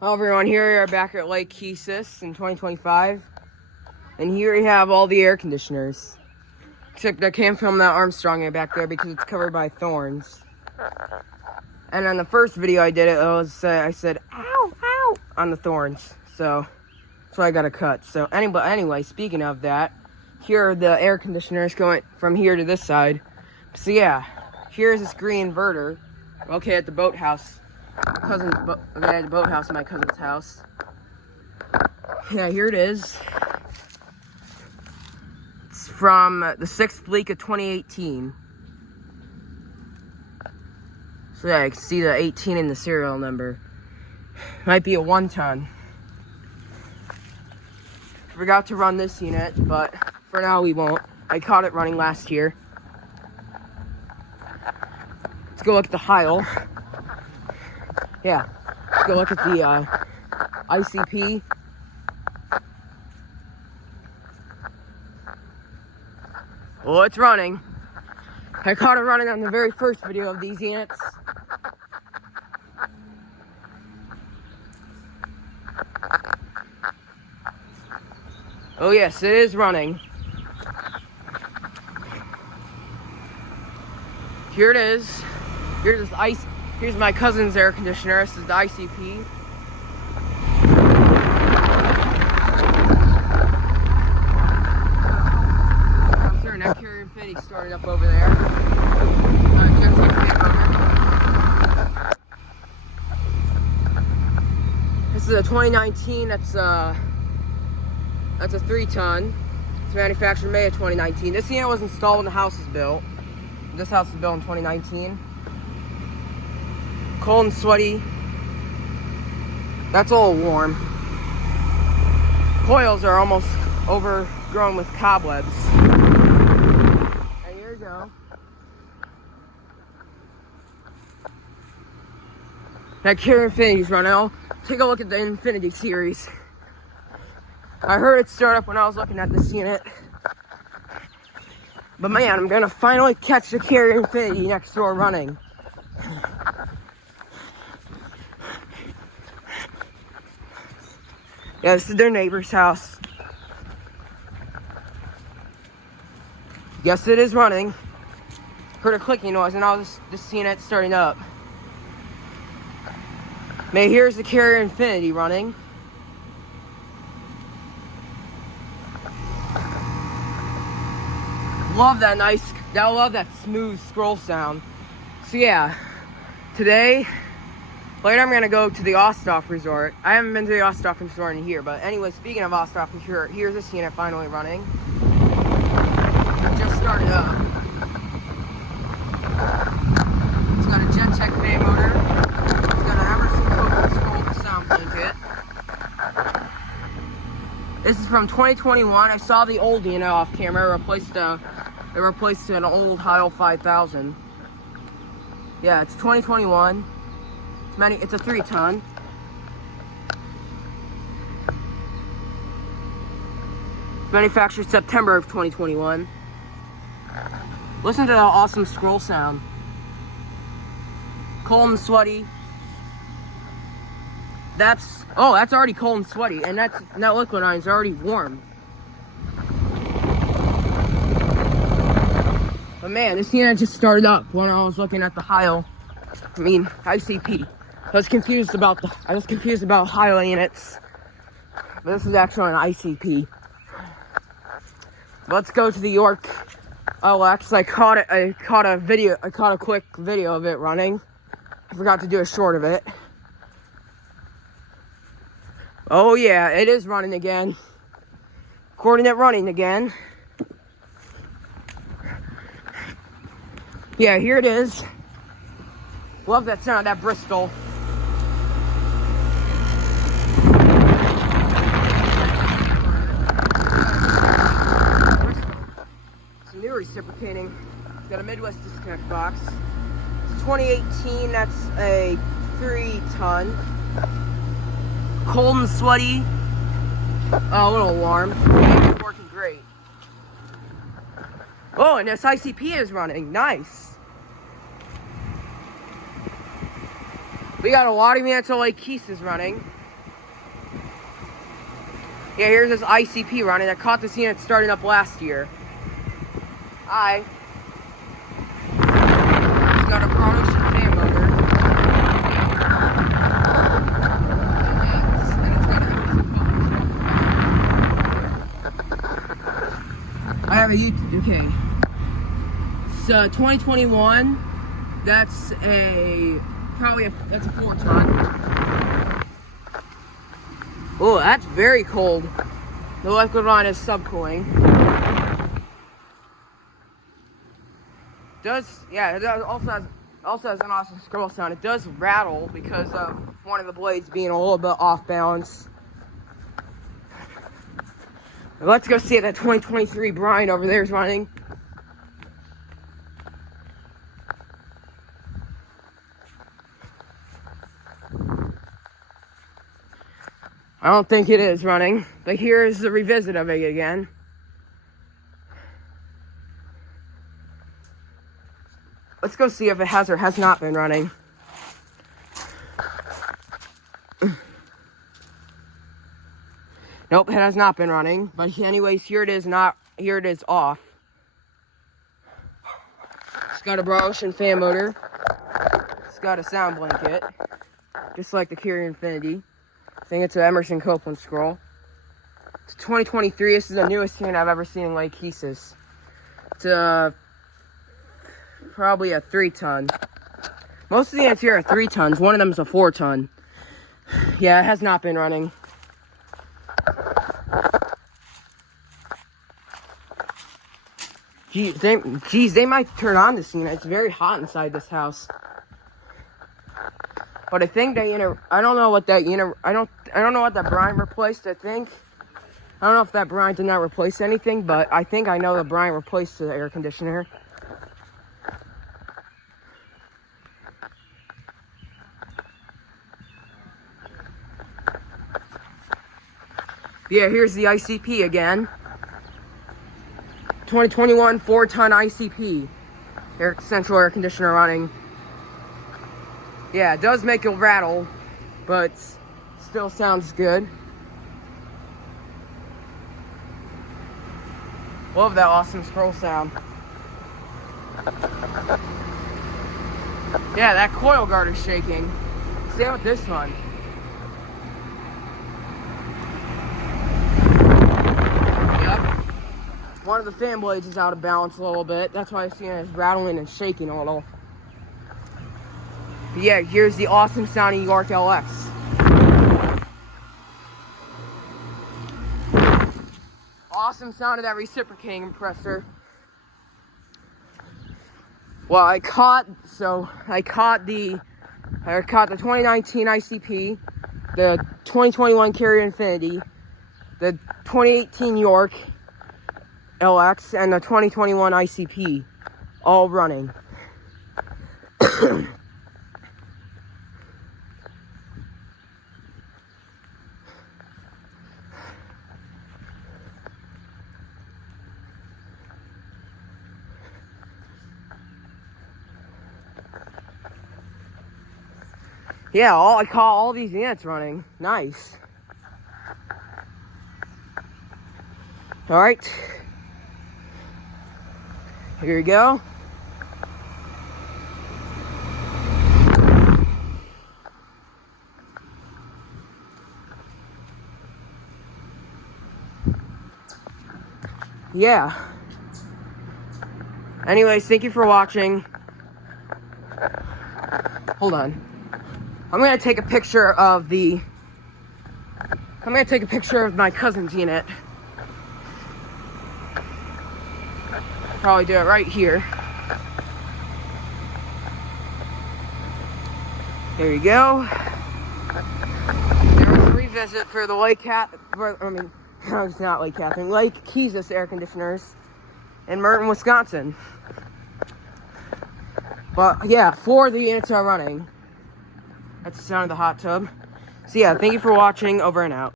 Hello everyone, here we are back at Lake Keesus in 2025. And here we have all the air conditioners. Except I can't film that Armstrong air back there because it's covered by thorns. And on the first video I did it was, I said, ow, ow, on the thorns. So I got to cut. So anyway, speaking of that, here are the air conditioners going from here to this side. So yeah, here's this Gree inverter. Okay, at the boathouse. At the boathouse at my cousin's house. Yeah, here it is. It's from the 6th week of 2018. So yeah, you can see the 18 in the serial number. Might be a 1-ton. Forgot to run this unit, but for now we won't. I caught it running last year. Let's go look at the Heil. Yeah, let's go look at the ICP. Well, it's running. I caught it running on the very first video of these units. Oh yes, it is running. Here it is. Here's my cousin's air conditioner. This is the ICP. I'm certain that Carrier Infinity started up over there. This is a 2019. That's a 3-ton. It's manufactured in May of 2019. This unit was installed when the house was built. This house was built in 2019. Cold and sweaty. That's all warm. Coils are almost overgrown with cobwebs. And here we go. That Carrier Infinity's running. I'll take a look at the Infinity series. I heard it start up when I was looking at this unit. But man, I'm gonna finally catch the Carrier Infinity next door running. Yeah, this is their neighbor's house. Yes, it is running. Heard a clicking noise, and I was just seeing it starting up. Man, here's the Carrier Infinity running. Love that smooth scroll sound. So yeah, today, later I'm gonna go to the Osthoff Resort. I haven't been to the Osthoff Resort in here, but anyway, speaking of Osthoff Resort, here's this unit finally running. It just started up. It's got a Gentech fan motor. It's got an Emerson Copeland scroll sound blanket. This is from 2021. I saw the old unit off camera. It replaced an old Heil 5000. Yeah, it's 2021. It's a 3-ton. Manufactured September of 2021. Listen to that awesome scroll sound. Cold and sweaty. That's already cold and sweaty, and that liquid iron's already warm. But man, this unit just started up when I was looking at the ICP. I was confused about Heil units, but this is actually an ICP. Let's go to the York LX. I caught a quick video of it running. I forgot to do a short of it. Oh yeah, it is running again. Coordinate running again. Yeah, here it is. Love that sound, that Bristol. It's a new reciprocating. It's got a Midwest disconnect box. It's 2018, that's a 3-ton. Cold and sweaty. A little warm. It's working great. Oh, and this ICP is running. Nice. We got a lot of units of Lake Keesus running. Yeah, here's this ICP running. I caught this unit starting up last year. Hi. It's got a promotion fan motor. I have a YouTube. Okay. So 2021. That's probably a 4-ton. Oh, that's very cold. The liquid line is subcooling. It also has an awesome scroll sound. It does rattle because of one of the blades being a little bit off balance. Let's go see if that 2023 Bryant over there is running. I don't think it is running, but here's the revisit of it again. Let's go see if it has or has not been running. Nope, it has not been running. But anyways, here it is off. It's got a Bryant fan motor. It's got a sound blanket, just like the Carrier Infinity. I think it's an Emerson Copeland scroll. It's 2023. This is the newest unit I've ever seen in Lake Keesus. It's probably a 3-ton. Most of the units here are 3 tons. One of them is a 4-ton. Yeah, it has not been running. Geez, they might turn on this unit. It's very hot inside this house. But I think I don't know what that I don't know what that Bryant replaced. I don't know if that Bryant did not replace anything, but I think I know the Bryant replaced the air conditioner. Yeah, here's the ICP again. 2021 4-ton ICP. Central air conditioner running. Yeah, it does make it rattle, but still sounds good. Love that awesome scroll sound. Yeah, that coil guard is shaking. Same with this one. Yep. One of the fan blades is out of balance a little bit. That's why I see it rattling and shaking a little. But yeah, here's the awesome sounding York LX. Awesome sound of that reciprocating compressor. Well, I caught the 2019 ICP, the 2021 Carrier Infinity, the 2018 York LX, and the 2021 ICP, all running. Yeah, I caught all these units running. Nice. Alright. Here we go. Yeah. Anyways, thank you for watching. Hold on. I'm gonna take a picture of my cousin's unit. Probably do it right here. There you go. There was a revisit for the Lake Keesus air conditioners in Merton, Wisconsin. But yeah, 4 of the units are running. That's the sound of the hot tub. So yeah, thank you for watching. Over and out.